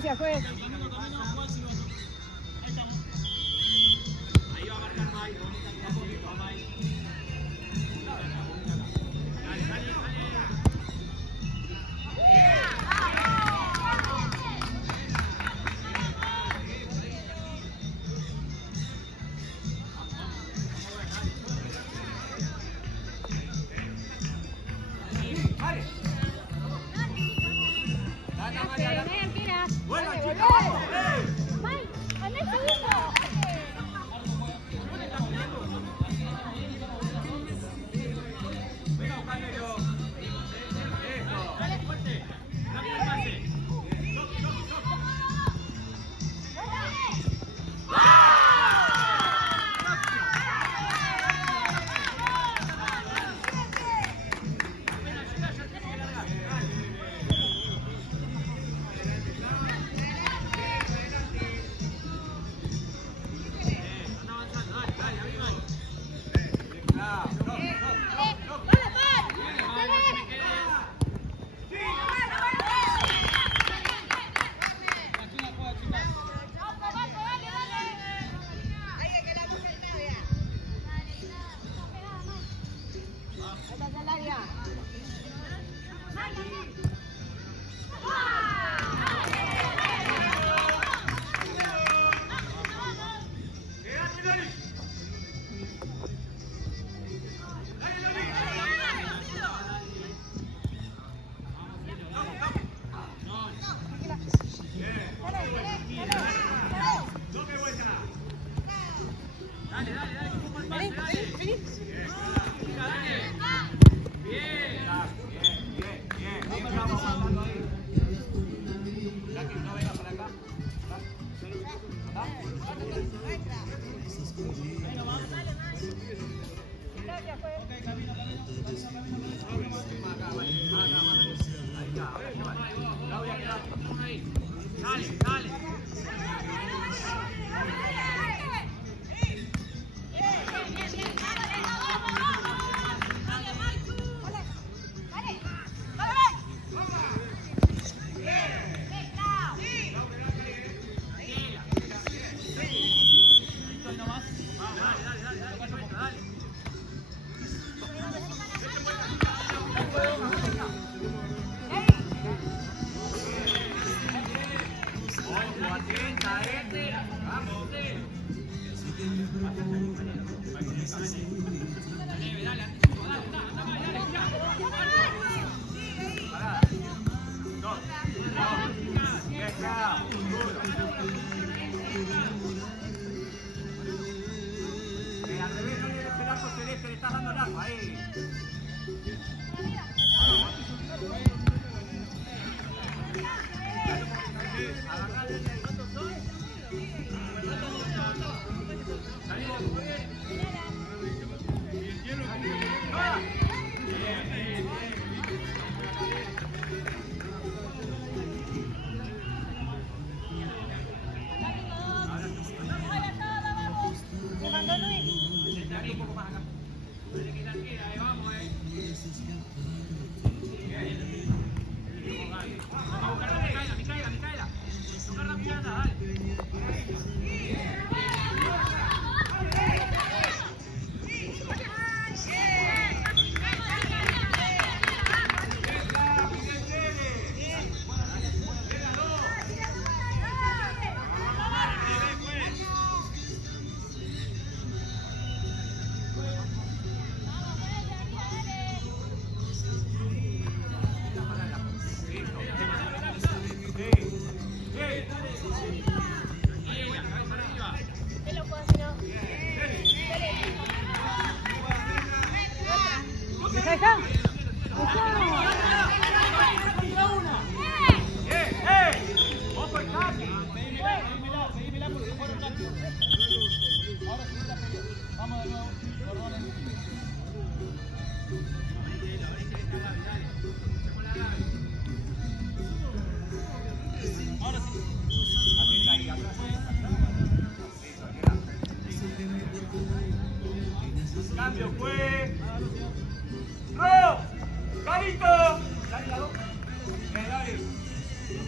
Gracias, juez. Ahí va a marcar Mike. Cambio fue. ¡Ro! ¡Carito! Dale la dos. Dale. Pues,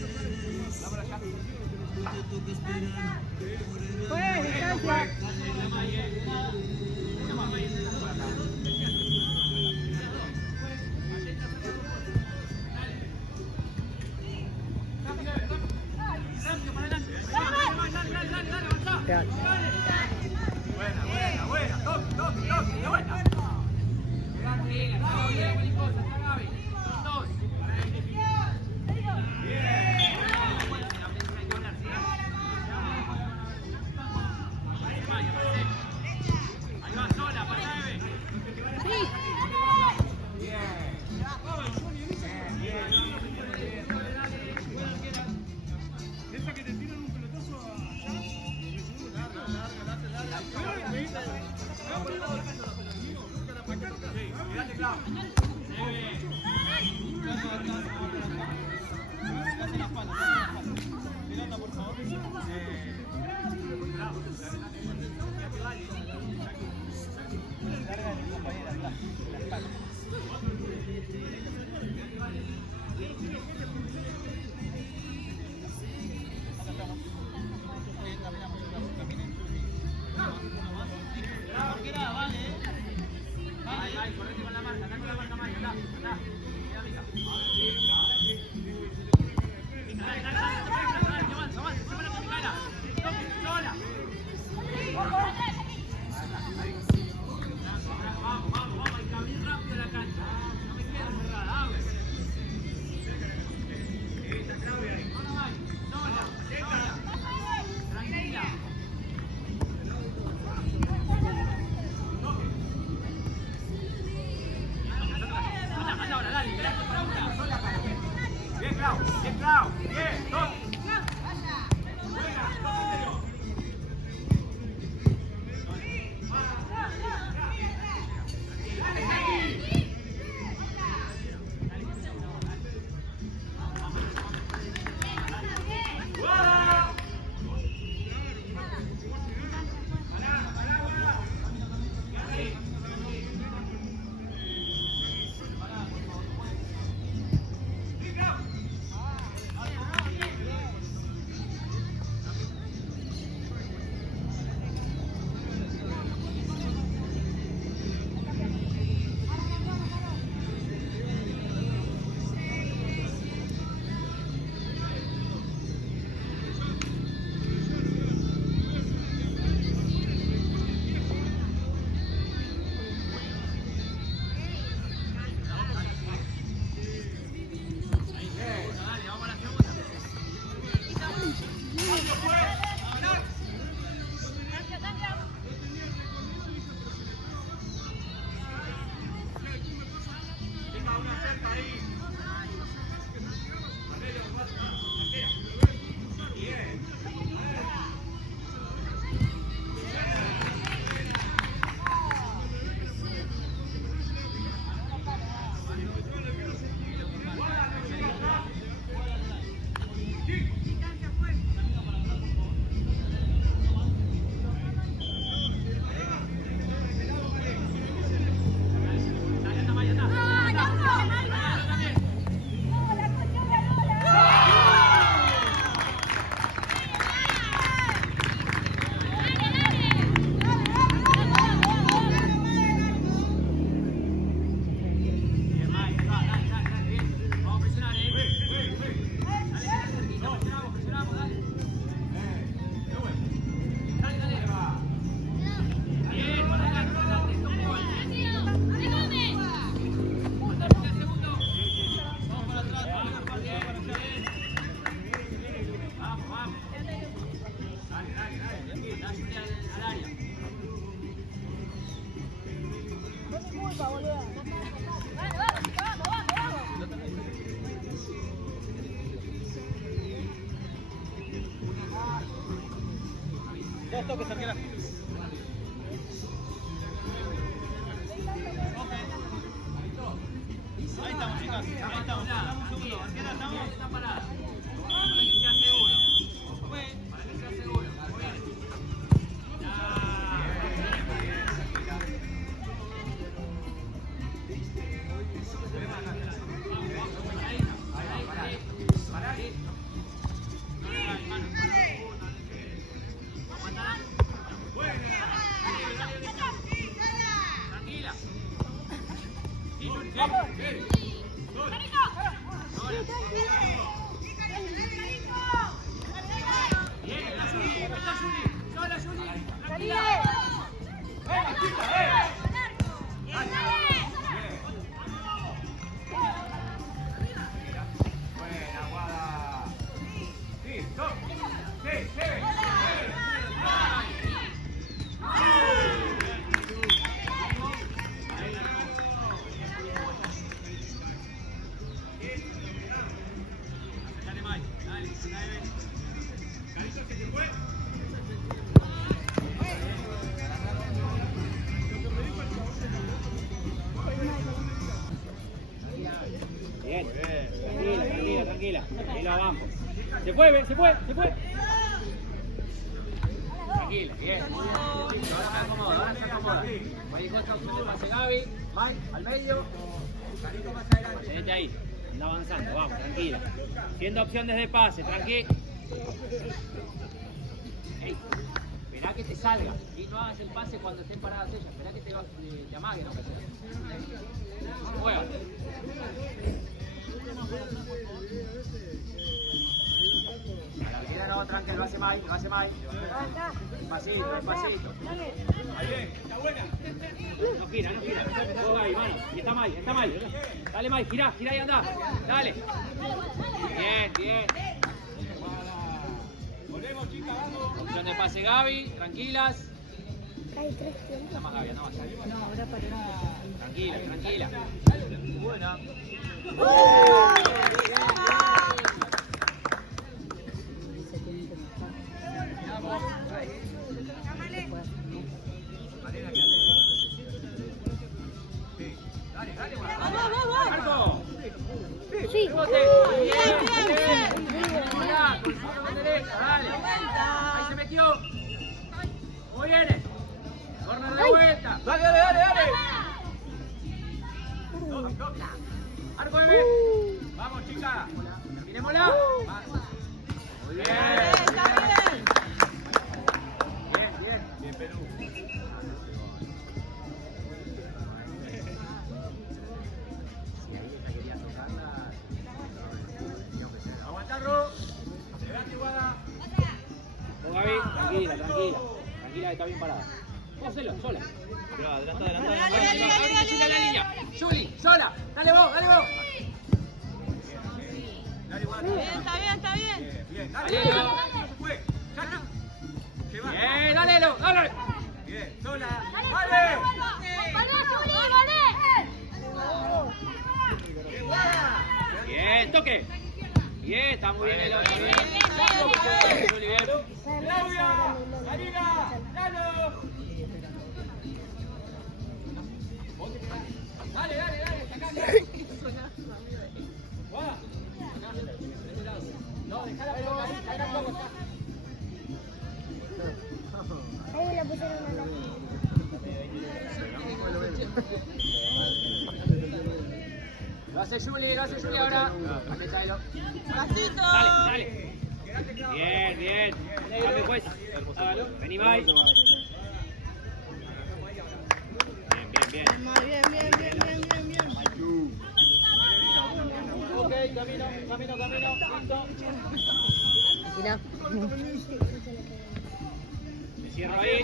distancia. Dos toques, arquera. Ahí estamos, chicas. Ahí estamos. Damos un segundo. Arquera, estamos. Está parada. Para que sea seguro. Para que sea seguro. Muy bien. Ahí. Buena, Guada. Sí, stop. Sí, sí. Dale, Mike. Dale, dale. Carito, que se fue. Bien, tranquila, tranquila, tranquila. Ahí lo abajo. Se fue, se fue, se fue. Tranquila, bien. Ahora se acomoda, ahora se acomoda. Ahí contra opción de pase Gaby. Mike, al medio. Carito más adelante. Mantenete ahí. Anda avanzando, vamos, tranquila. Siendo opciones de pase, tranquila. Ey, esperá que te salga. Y no hagas el pase cuando estén paradas ellas. Esperá que te amague, ¿no? Juega. A la vida no, tranquilo, lo hace Mike, lo hace Mike. Despacito, despacito. Ahí bien, está buena. No gira, no gira. Juega ahí, mano. Y está Mike, está Mike. Dale Mike, gira, gira y anda. Dale. Bien, bien. Volvemos, chicas, vamos. Opción de pase Gaby, tranquilas. Hay 3 tiempos. Anda más Gaby, anda más. Tranquila, tranquila. Buena. Dale, dale, Marco. Sí. Rebote. Bien, bien. Mirá, con su mano derecha, dale. Ahí se metió. Muy bien. Corner de vuelta. dale, dale, dale. Arco de B. Vamos, chicas. Terminémosla. Muy bien. Bien, bien. Bien, Perú. Si ahí ella quería tocarla, Aguantarlo. Levante, Guada. vos, Gaby, tranquila, tranquila. Tranquila que está bien parada. Vos hacelo, sola. Adelanta, adelanta. Juli, la línea. Juli, sola. Dale vos, dale vos. Dale, Guada. Está bien, está bien. Bien, Dale, dale. Lelo. No se fue. Saca. Que va. Bien, dale, Lelo, dale. Bien, sola. Dale. Bien, Guada. Bien, toque. Bien, está muy bien, Lelo. Está bien. Juli, bien. Claudia. Marina. Lalo. Dale, dale, dale. Sacá. Guada. No, dejala por acá. Sacá el loco, acá. Ahí la pusieron a la. Lo hace Juli ahora. Apretalo. ¡Pasito! Dale, dale. Bien, bien. Cambio pues. Hágalo. Vení, Mike. Bien, bien, bien. Bien. Ok, camino. Listo. Mira. Me cierro ahí.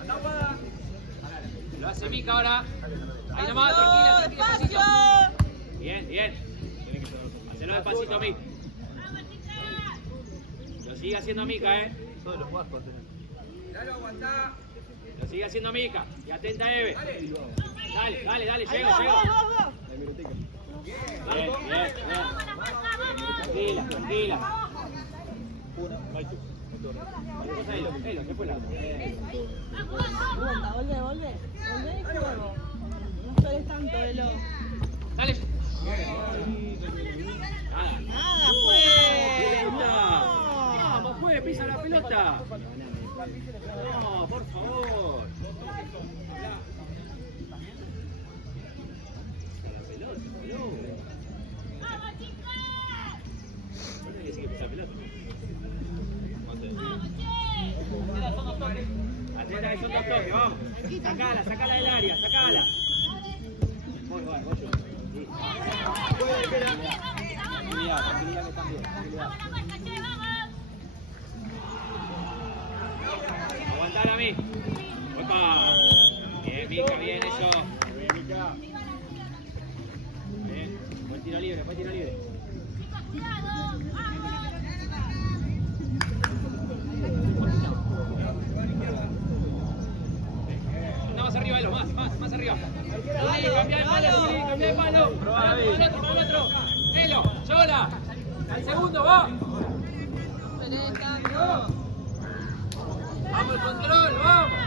Andá, Guada. Lo hace Mica ahora. Ahí nomás, tranquila, despacito. Bien. Hacelo despacito, Mica. Lo sigue haciendo Mica, Dale, aguantá. Lo sigue haciendo Mica. Y atenta, Eve. Dale. Dale, llego. Bien. Tranquila. Elo, ¿qué fue la? Volvé y juego. No esperes tanto, Elo. Dale. Nada, fue. Vamos, juegue, pisa la pelota. No, por favor. Pisa la pelota, boludo. ¿Dónde le sigue pisar la pelota? Atenta que son 2 toques, vamos. Sacala del área, sacala. Voy, yo. Tranquilidad que están bien. Aguanta Dale a mí. Opa. Bien, Mica, bien eso. Bien. Buen tiro libre, buen tiro libre. No, más arriba, Elo, más arriba. Cambia el palo, cambia el palo. Por otro. Elo, Yola. Al segundo, va. Vamos el control, vamos.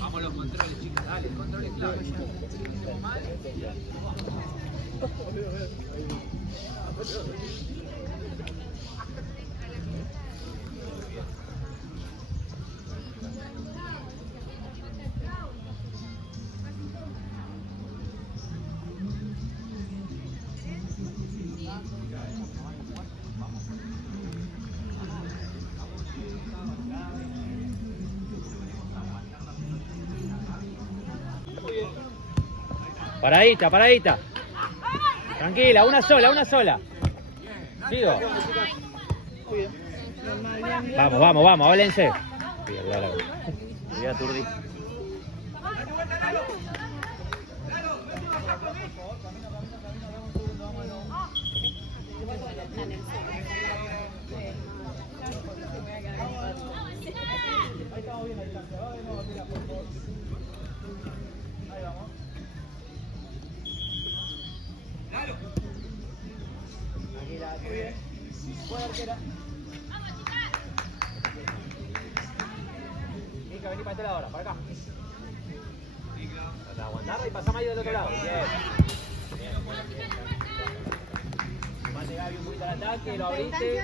Vamos los controles, chicos, dale, el control es clave. Hacemos mal. Paradita, paradita. Tranquila, una sola. Sigo. Vamos, háblense. Voy a aturdir. Mica, vení para este lado ahora, para acá. Trata de aguantarla y pasamos ahí del otro lado. Bien. Mate Gaby un poquito al ataque, lo abriste.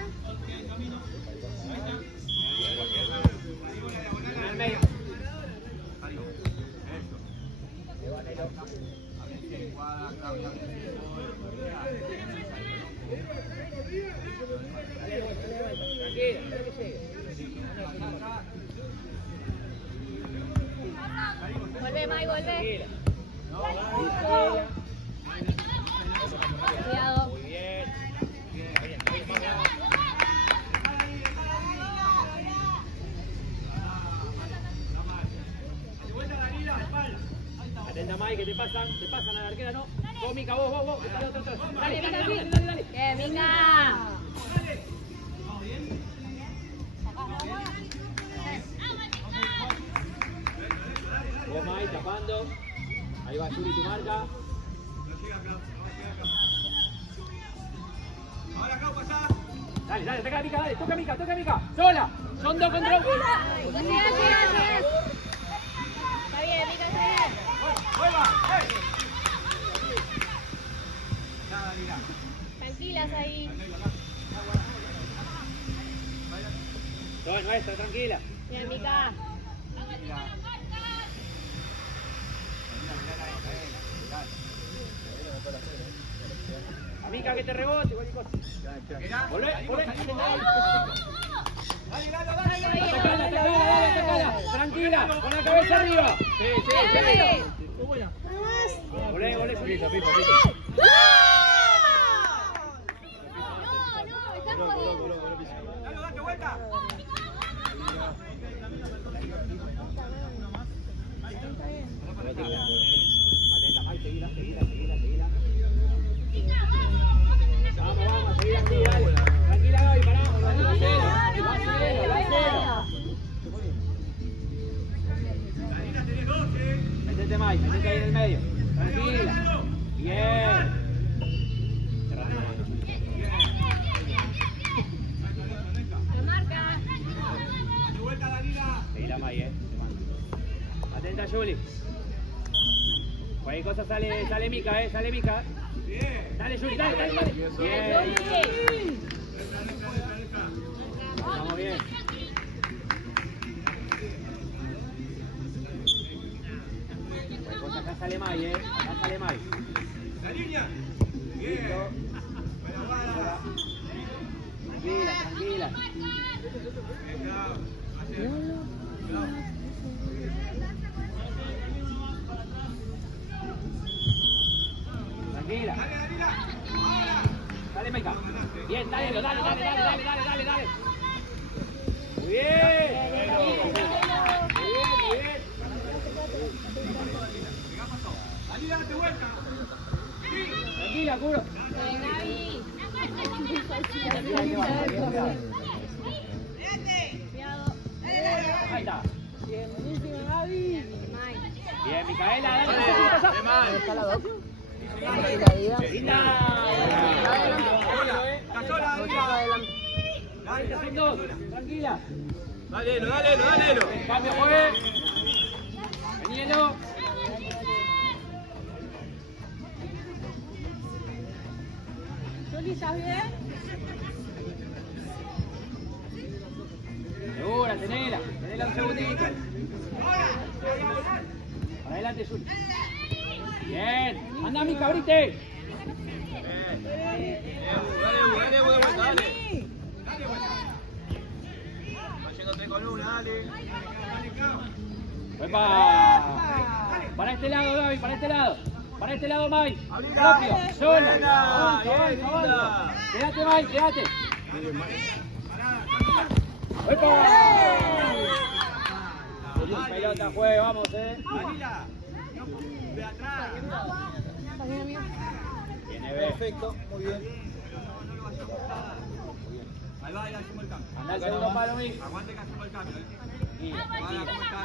En el medio. Vuelve, Mai, vuelve. Cuidado. Muy bien. Atenta, Mai, que te pasan a la arquera, ¿no? Vos, Mica, vos. Dale. Bien, Mica. Vos, Mai, tapando. Ahí va Yuri, tu marca. Dale, toca a Mica, dale, toca a Mica. Sola. Son dos contra uno. Así. Está bien, Mica, está bien. Tranquilas ahí. Todo nuestra, tranquila. Bien, Mica. Mica, que te rebote, cualquier cosa. Volvé. Atacala. Tranquila, con la cabeza arriba. Sí. Volvé, pisa. No, estamos bien. Date vuelta. Atenta, Mai, seguila. Vamos, seguila así, dale. Tranquila, Gaby, paramos. Va a cero. Metete, Mai, metete ahí en el medio. Tranquila. Bien. Lo marca. Seguila, Mai, Atenta, Juli. Cualquier cosa sale Mica, sale Mica. Dale, Juli, dale. Bien. Estamos bien. Cualquier cosa acá sale Mai, La línea. Listo. Tranquila. Tranquila. Dale, Mica. Bien. Bien, dale. Muy bien. Muy bien. Tranquila, Curo. Ahí está. Bien, buenísimo, Gaby. Bien, Micaela, dale. Linda. 30 segundos, tranquila. Dale. Cambio, juegue. Venielo. Juli, ¿estás bien? Segura, tenela un segundito. Adelante, Juli. Bien, anda mi cabrite. Dale. Va yendo 3 con 1, dale. ¡Epa! Para este lado, Gaby, para este lado. Para este lado, Mai. Propio, sola. Avanza. Quédate, Mai, quédate. ¡Epa! Pelota, juegue, vamos, Manila, no, de atrás. Viene B. Perfecto, muy bien. Ahí va, hacemos el cambio. Anda el segundo palo, Mi. Aguante que hacemos el cambio, Y, Guarda, ¿cómo está?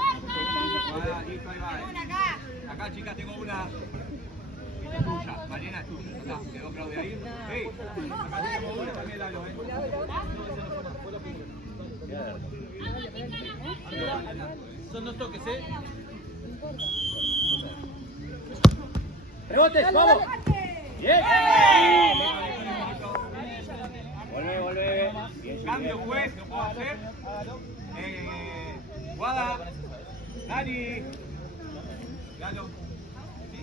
Guarda, listo, ahí va, Acá, chicas, tengo una. Esta es tuya, Mariana es tuya. Está, quedó Claudia ahí. Hey, acá tenemos una también, Lalo, Son 2 toques, ¡Rebotes, vamos! ¡Bien! Volve. Bien, Cambio, bien. juez, ¿lo puedo hacer? Guada, Dani. Lalo. ¿Sí?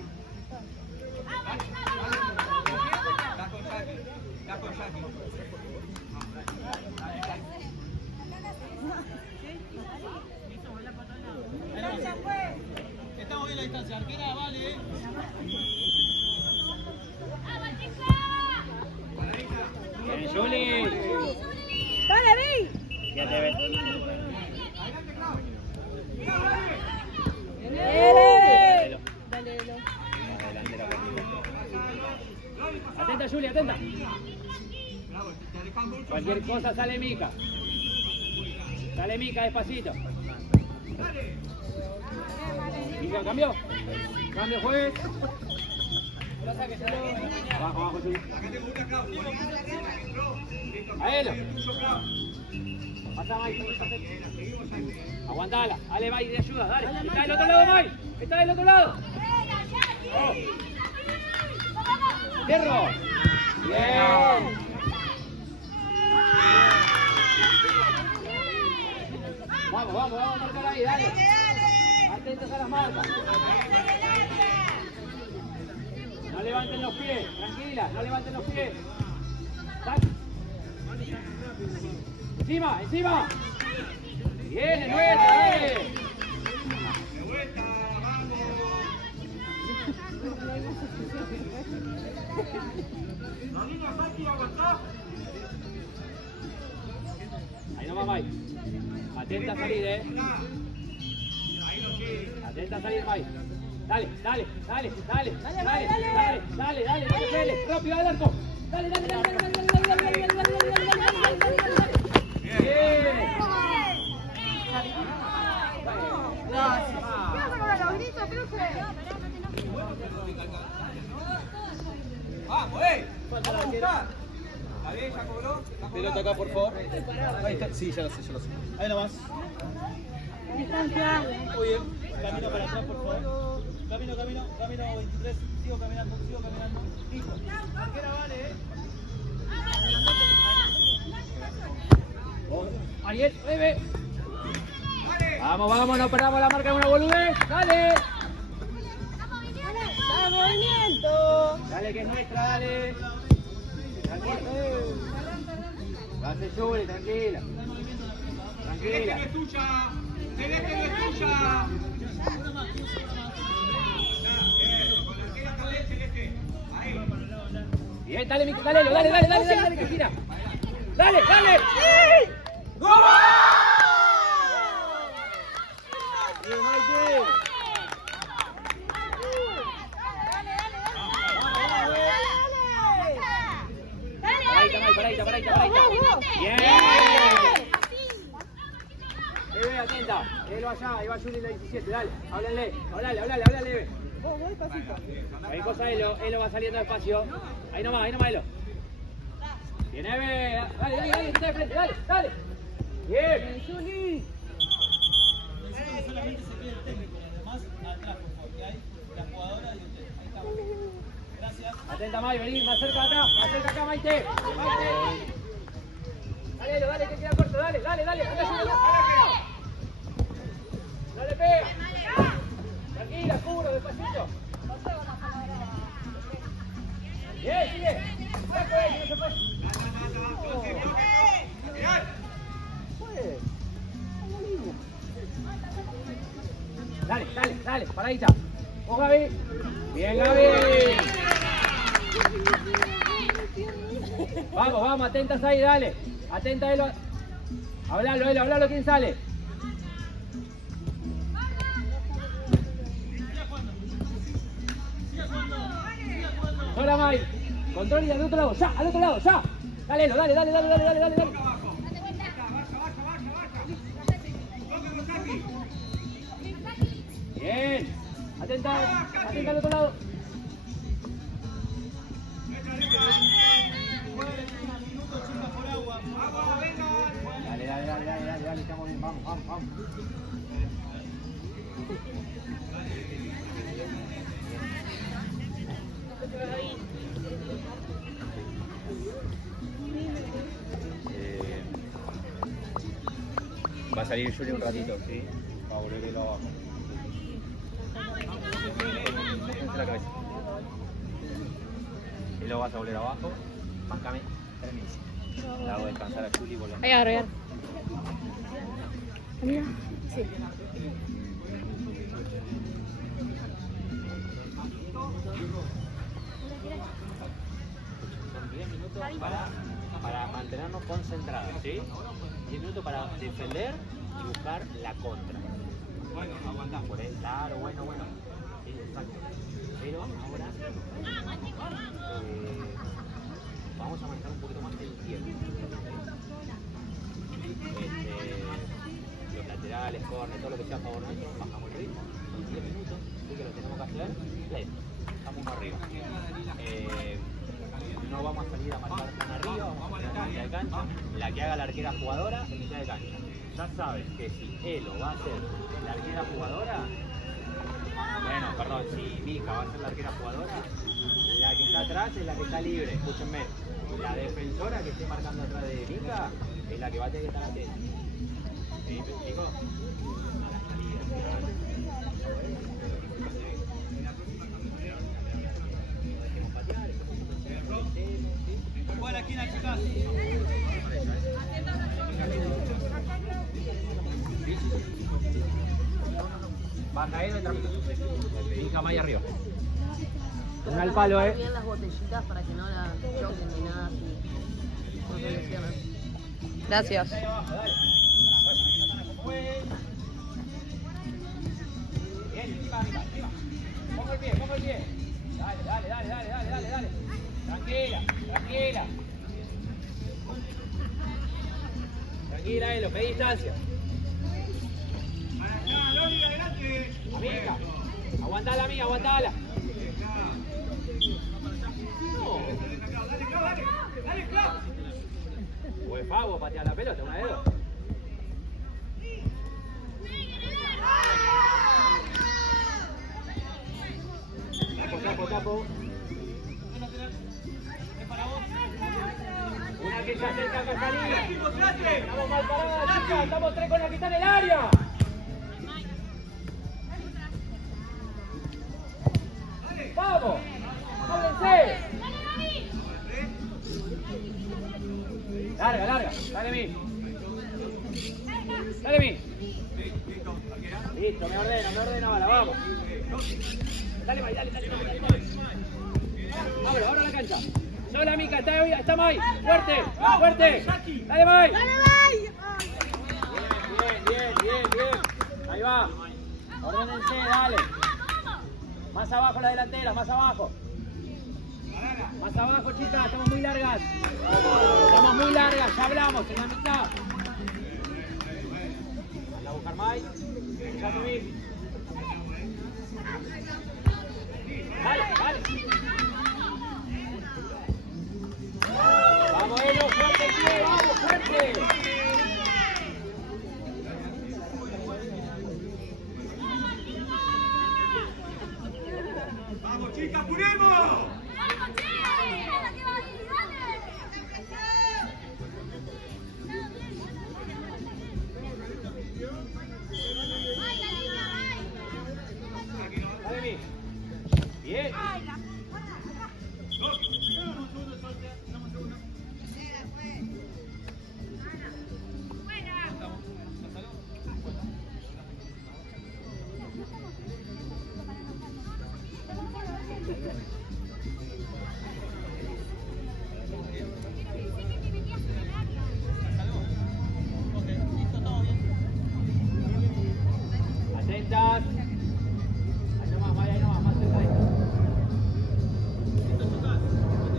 Está con Jackie. Estamos bien la distancia, arquera, vale. Bien, Juli. ¡Dale, Vi! Quédate, ven. ¡Dale! Dale. Adelante la pelota. Atenta, Juli, atenta. Cualquier cosa sale Mica. Sale Mica despacito. Mica, cambio. Cambio, juez. Abajo, Juli. A él. Pasa, Mike. Aguantala. Dale, Mike, de ayuda. Dale. Está del otro lado, Mike. Está del otro lado. Cierro. Bien. Vamos a marcar ahí, dale. Atentos a las marcas. No levanten los pies, tranquila, no levanten los pies. Saque. Encima. Bien, es nuestra, dale. De vuelta, vamos. La línea Pati, aguantá. Ahí nomás, Mike. Atenta a salir, Ahí lo sigue. Atenta a salir, Mike. Dale. Rápido al arco. Dale. Bien. Vamos, falta la arquera. ¿Está bien? ¿Ya cobró? Pelota acá, por favor. Ahí está. Sí, ya lo sé. Ahí nomás. Distancia. Muy bien. Camino para atrás, por favor. Camino 23. Sigo caminando. Listo. Arquera vale, Ariel, bebe. Vamos, no paramos la marca de una boludez. Dale. ¡Dale, movimiento! Dale, que es nuestra, dale. Tranquila. Dale, Juli, tranquila. Celeste no es tuya. Celeste no es tuya. Con la arquera está bien, Celeste. Ahí. Bien, dale, Lelo, dale, que gira. ¡Dale, dale! ¡Gol! ¡Bien, Maite! Paradita. Bien. Atenta. Él va allá, ahí va Juli en la 17. Dale, háblale. Voy despacito. Ahí cosa Elo va saliendo despacio. Ahí nomás, Elo. Bien, Eve. Dale, está de frente, dale. Bien. Juli. Solamente se queda el técnico, los demás atrás, por favor, que hay la jugadora y usted. Ahí estamos. Gracias. Atenta, May, vení, más cerca acá, Maite. Dale, Elo, dale, que queda corto, dale. Dale, pega. Tranquila, cubro, despacito. Bien, sigue. No se fue. Dale, paradita. Vos, Gaby. Bien, Gaby. Vamos, atentas ahí, dale. Atenta, Elo. Hablalo, ¿quién sale? Sola, May. Control y al otro lado, ya. Dale, Elo, dale. Bien. Atenta al otro lado. Dale, estamos bien, vamos. Va a salir Juli un ratito, ¿sí? Va a volver Elo abajo. Déjense la cabeza. Elo vas a volver abajo. Bancame 3 minutos. La hago descansar a Juli y volvemos. Ahí agarro. Mira. Sí. Son 10 minutos para mantenernos concentrados, ¿sí? 10 minutos para defender y buscar la contra. Bueno, aguantás por ahí. Claro, bueno. Sí, exacto. Pero ahora vamos a manejar un poquito más el tiempo. Los laterales, corner, todo lo que sea a favor nuestro, bajamos el ritmo. Son 10 minutos, así que lo tenemos que hacer lento. Estamos más arriba. No vamos a salir a marcar tan arriba, vamos a hacer la mitad de cancha. La que haga la arquera jugadora en mitad de cancha. Ya sabes que si Elo va a ser la arquera jugadora, si Mika va a ser la arquera jugadora, la que está atrás es la que está libre, escúchenme. La defensora que esté marcando atrás de Mika es la que va a tener que estar atenta. ¿Sí? ¿Me explico? A la salida. Buena esquina, chicas. Baja él, entra Mika May arriba. Una al palo, Bien las botellitas para que no la choquen ni nada así. No se lesionan. Gracias. Bien, arriba. Pongo el pie. Dale. Tranquila, Elo, pedí distancia. Amiga, aguantala, amiga, aguantala. No. Pues Fabo, patea la pelota, una de dos. Tapo. Una que se acerca a salir. Estamos mal paradas, chicas. Estamos 3 con la que está en el área. ¡Vamos! ¡Háblense! Larga. Dale, Mi. Listo, me ordena, bala, vamos. Dale. Abro la cancha. Sola, Mica, está Mai. Fuerte, fuerte. Dale, Mai. Bien. Ahí va. Ordénense, dale. Más abajo la delantera, más abajo. Más abajo, chicas, estamos muy largas. Ya hablamos, en la mitad. Anda a buscar Mai. Ya subí. Dale. Vamos, Elo, fuerte, tío, vamos, fuerte. ¡Vamos, chicas, apuremos! Dale, Mi. Bien. Atentas. Ahí nomás, más cerca ahí.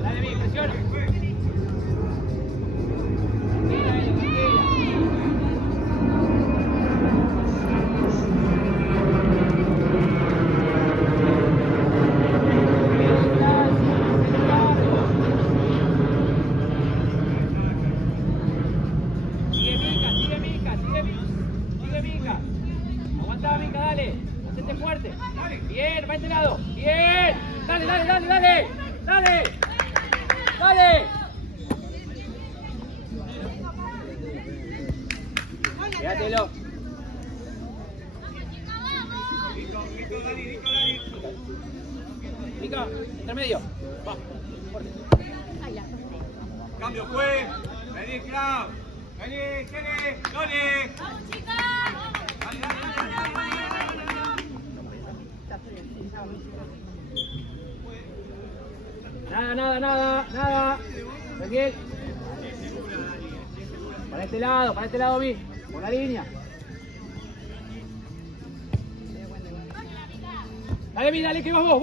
Dale, Mi, presiona. Sigue Mica. Aguantá, Mica, dale. Hacete fuerte. Bien, va a este lado. Bien. Dale. Quédatelo. Mica, intermedio. Va, fuerte. Cambio, pues. Vení, Clau. Vení, Kene. Loli. ¡Vamos, chicas! Nada. Bien. Para este lado, Mi. Por la línea. Dale, Mi, dale, que vas vos.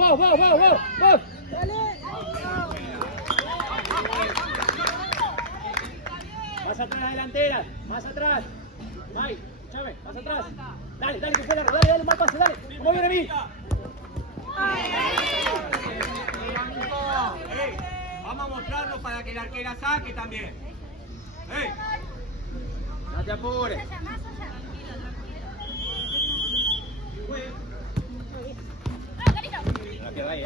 Más atrás las delanteras, más atrás. Mai, Chávez, más atrás. Dale, que fue largo, dale, mal pase, dale. ¿Cómo viene Mi? Vamos a mostrarlo para que la arquera saque también. No te apures. No queda ahí,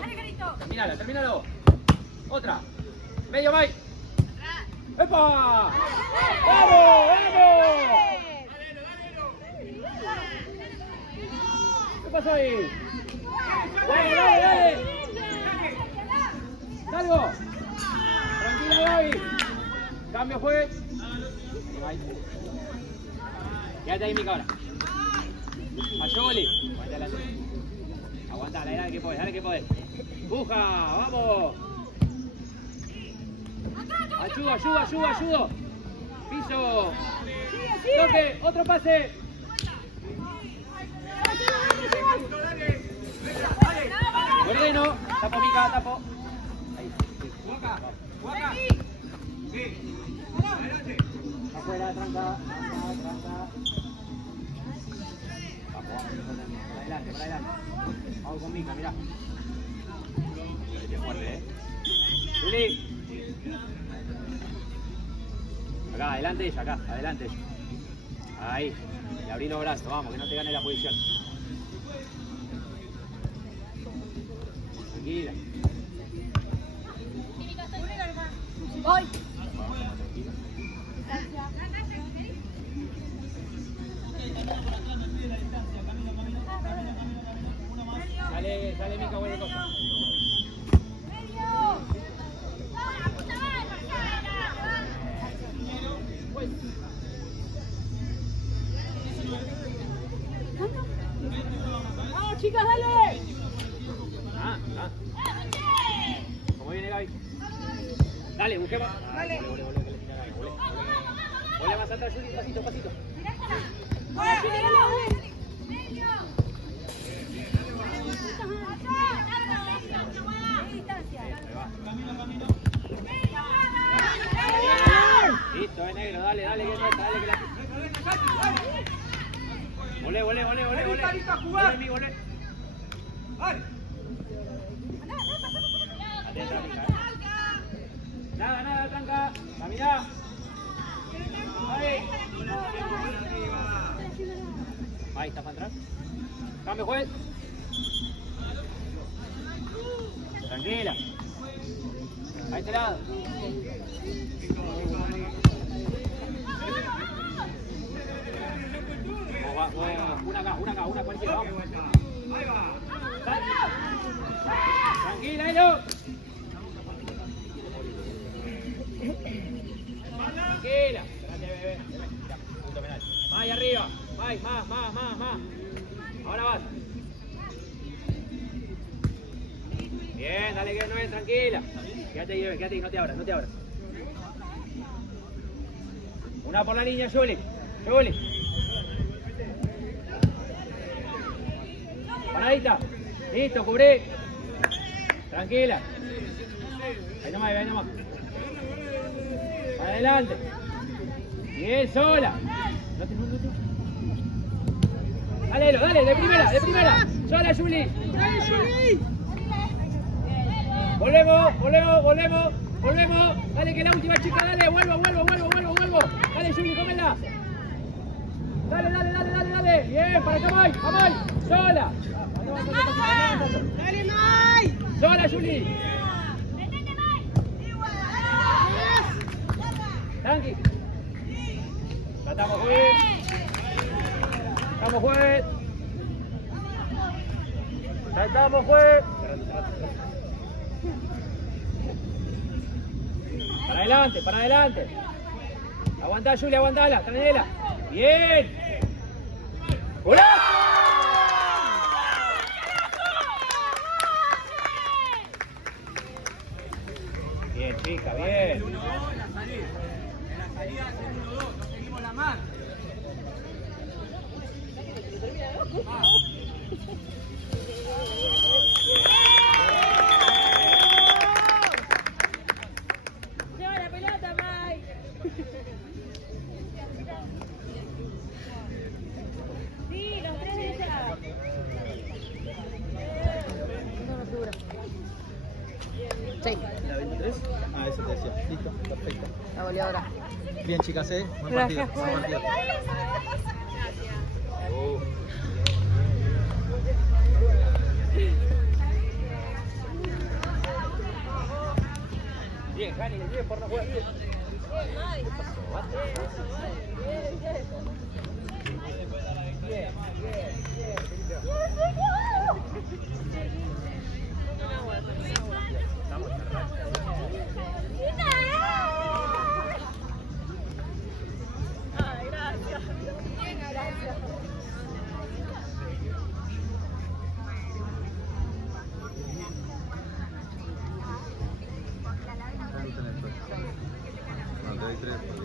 Termínalo. Otra. Medio, Mai. ¡Epa! ¡Vamos! ¿Qué pasó ahí? Dale. Salgo. Tranquila, Gaby. Cambio fue. Quédate ahí, Mica, ahora. Mayoli. Aguanta, dale que podés. Puja, vamos. Ayudo. Piso. Toque, otro pase. Ordeno. Tapo, Mica, tapo. Ahí. Guaca. Sí. Adelante. Afuera, tranca. Vamos, por adelante. Vamos con Mica, mirá. Qué fuerte, Juli. Acá, adelante ella. Ahí. Y abrí los brazos, vamos, que no te gane la posición. Tranquila. Voy. Sale Mica, buena cosa. ¡Vamos, chicas, dale! ¿Cómo viene Gaby? Dale, busquemos. Vale. Volé más atrás, Juli, pasito, pasito. Listo, negro, dale, dale, que no, dale, que la... Volé. Volé, mi, volé. Atenta, mija. Nada, tranca. Caminá. Ahí, está para atrás. Cambio, juez. Tranquila. A este lado. Una cualquiera, vamos. Tranquila, Elo. Tranquila. Más ahí arriba. Más. Ahora vas. Bien, dale que no es, tranquila. Quédate ahí, no te abras. Una por la línea, Juli. Paradita. Listo, cubrí. Tranquila. Ahí nomás. Para adelante. Bien, sola. No te. Dale, de primera. Sola, Juli. Volvemos. Dale que la última chica, dale, vuelvo. Dale, Juli, cómela. Dale. Bien, para acá, May. Sola. Dale, May. Sola, Juli. Tranqui. Estamos, juez. Ya estamos, juez. Para adelante. Aguantá, Juli, aguantala, tranquila. Bien. ¡Hola! Bien, chica, bien. En la salida es 1-2, no seguimos la marca. Lleva la pelota, May. Sí, los tres de ella. Sí, ¿La 23? Ah, eso te decía. Listo, perfecto. la goleadora. Bien, chicas, buen partido. Buen partido. Bien, Jani, bien por no jugar. Bien. Ay, gracias. Gracias. No, te doy 3.